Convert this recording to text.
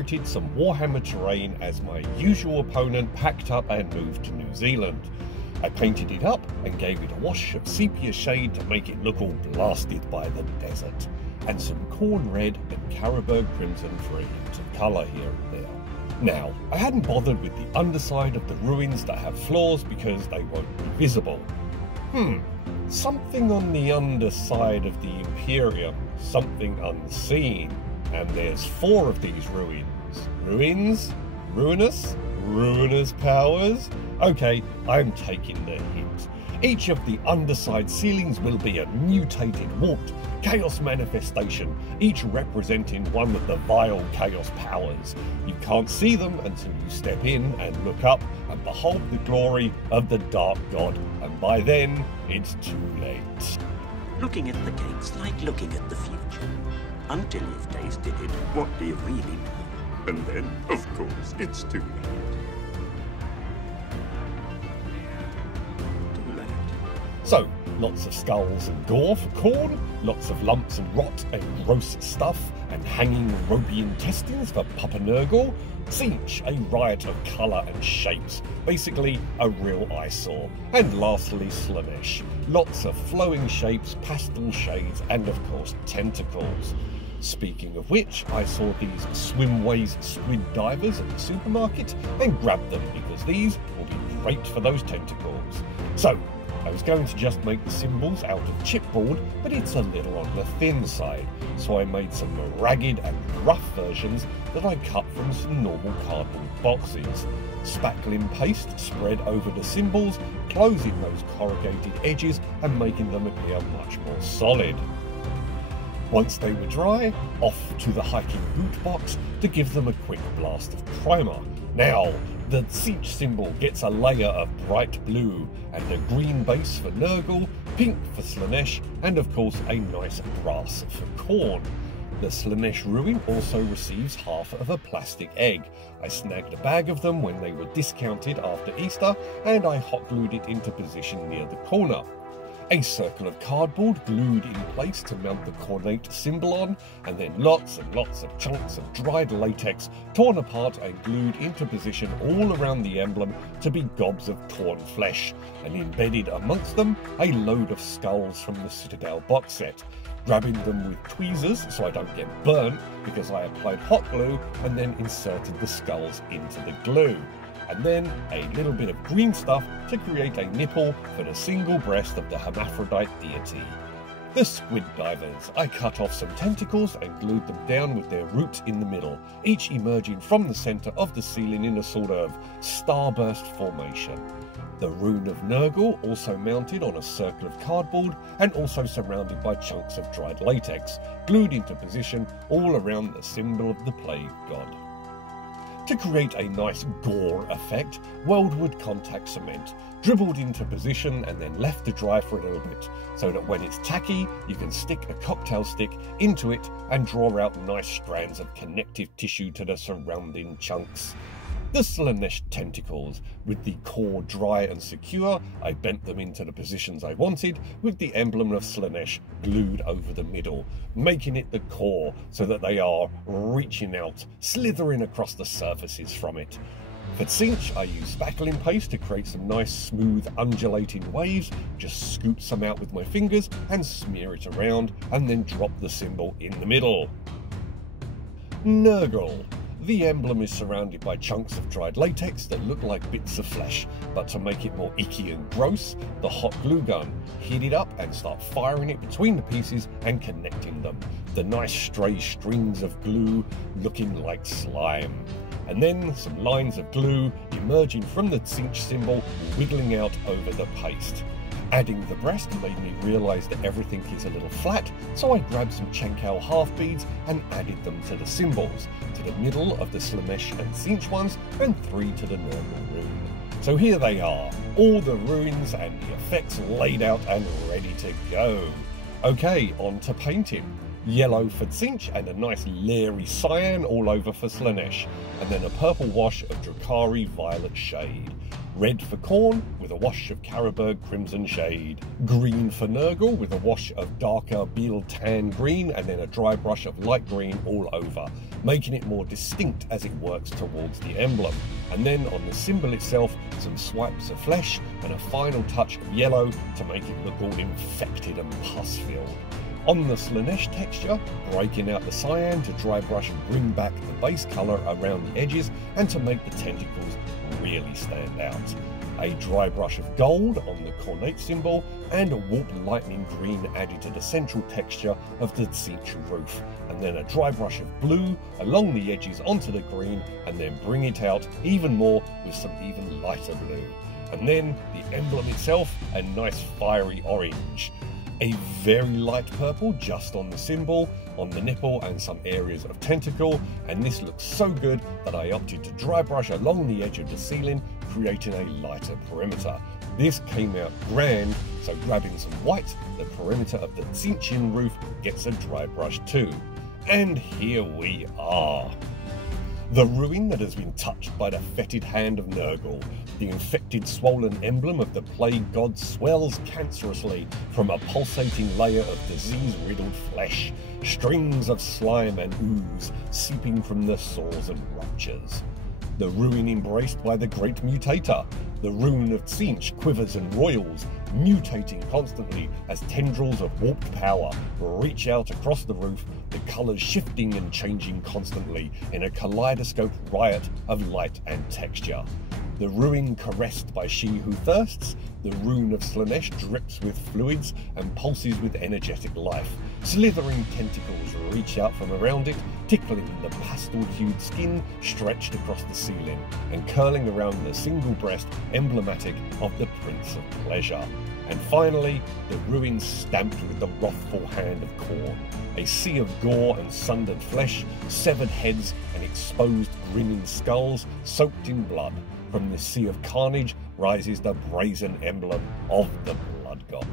inherited some Warhammer terrain as my usual opponent packed up and moved to New Zealand. I painted it up and gave it a wash of sepia shade to make it look all blasted by the desert, and some corn red and Caribou crimson for a hint of colour here and there. Now, I hadn't bothered with the underside of the ruins that have flaws because they won't be visible. Something on the underside of the Imperium, something unseen, and there's 4 of these ruins. Ruinous? Ruinous powers? Okay, I'm taking the hint. Each of the underside ceilings will be a mutated, warped chaos manifestation, each representing one of the vile chaos powers. You can't see them until you step in and look up and behold the glory of the Dark God, and by then, it's too late. Looking at the gate's like looking at the future. Until you've tasted it, what do you really know? And then, of course, it's too late. So, lots of skulls and gore for corn, lots of lumps and rot and gross stuff, and hanging ropey intestines for Papa Nurgle. Tzeentch, a riot of colour and shapes, basically a real eyesore. And lastly, Slaanesh, lots of flowing shapes, pastel shades, and of course tentacles. Speaking of which, I saw these Swimways squid divers at the supermarket and grabbed them because these will be great for those tentacles. So, I was going to just make the symbols out of chipboard, but it's a little on the thin side, so I made some ragged and rough versions that I cut from some normal cardboard boxes. Spackling paste spread over the symbols, closing those corrugated edges and making them appear much more solid. Once they were dry, off to the hiking boot box to give them a quick blast of primer. Now, the Tzeentch symbol gets a layer of bright blue, and a green base for Nurgle, pink for Slaanesh, and of course a nice brass for corn. The Slaanesh ruin also receives half of a plastic egg. I snagged a bag of them when they were discounted after Easter, and I hot glued it into position near the corner. A circle of cardboard glued in place to mount the cornate symbol on, and then lots and lots of chunks of dried latex torn apart and glued into position all around the emblem to be gobs of torn flesh, and embedded amongst them a load of skulls from the Citadel box set, grabbing them with tweezers so I don't get burnt because I applied hot glue and then inserted the skulls into the glue. And then a little bit of green stuff to create a nipple for the single breast of the hermaphrodite deity. The squid divers. I cut off some tentacles and glued them down with their roots in the middle, each emerging from the centre of the ceiling in a sort of starburst formation. The rune of Nurgle also mounted on a circle of cardboard and also surrounded by chunks of dried latex, glued into position all around the symbol of the plague god. To create a nice gore effect, weldwood contact cement, dribbled into position and then left to dry for a little bit, so that when it's tacky, you can stick a cocktail stick into it and draw out nice strands of connective tissue to the surrounding chunks. The Slaanesh tentacles, with the core dry and secure, I bent them into the positions I wanted, with the emblem of Slaanesh glued over the middle, making it the core so that they are reaching out, slithering across the surfaces from it. For Tzeentch, I used spackling paste to create some nice smooth undulating waves, just scoop some out with my fingers and smear it around, and then drop the symbol in the middle. Nurgle. The emblem is surrounded by chunks of dried latex that look like bits of flesh, but to make it more icky and gross, the hot glue gun. Heat it up and start firing it between the pieces and connecting them. The nice stray strings of glue looking like slime. And then some lines of glue emerging from the Tzeentch symbol, wiggling out over the paste. Adding the breast made me realise that everything is a little flat, so I grabbed some Chenkal half beads and added them to the symbols, to the middle of the Slaanesh and Tzeentch ones, and 3 to the Nurgle rune. So here they are, all the runes and the effects laid out and ready to go. Okay, on to painting. Yellow for Tzeentch and a nice leery cyan all over for Slaanesh, and then a purple wash of Drakari violet shade. Red for Khorne, with a wash of Carroburg Crimson Shade. Green for Nurgle, with a wash of darker Beal Tan Green, and then a dry brush of light green all over, making it more distinct as it works towards the emblem. And then on the symbol itself, some swipes of flesh and a final touch of yellow to make it look all infected and pus-filled. On the Slaanesh texture, breaking out the cyan to dry brush and bring back the base colour around the edges and to make the tentacles really stand out. A dry brush of gold on the Khornate symbol and a warp lightning green added to the central texture of the Tzeentch roof, and then a dry brush of blue along the edges onto the green, and then bring it out even more with some even lighter blue. And then the emblem itself, a nice fiery orange. A very light purple just on the symbol, on the nipple and some areas of tentacle, and this looks so good that I opted to dry brush along the edge of the ceiling, creating a lighter perimeter. This came out grand, so grabbing some white, the perimeter of the Tzeentchian roof gets a dry brush too. And here we are. The ruin that has been touched by the fetid hand of Nurgle. The infected, swollen emblem of the plague god swells cancerously from a pulsating layer of disease-riddled flesh, strings of slime and ooze seeping from the sores and ruptures. The ruin embraced by the great mutator. The rune of Tzeentch quivers and roils, mutating constantly as tendrils of warped power reach out across the roof, the colours shifting and changing constantly in a kaleidoscope riot of light and texture. The ruin caressed by she who thirsts, the rune of Slaanesh drips with fluids and pulses with energetic life. Slithering tentacles reach out from around it, tickling the pastel-hued skin stretched across the ceiling, and curling around the single breast emblematic of the Prince of Pleasure. And finally, the ruin stamped with the wrathful hand of Khorne. A sea of gore and sundered flesh, severed heads and exposed grinning skulls soaked in blood. From this sea of carnage rises the brazen emblem of the Blood God.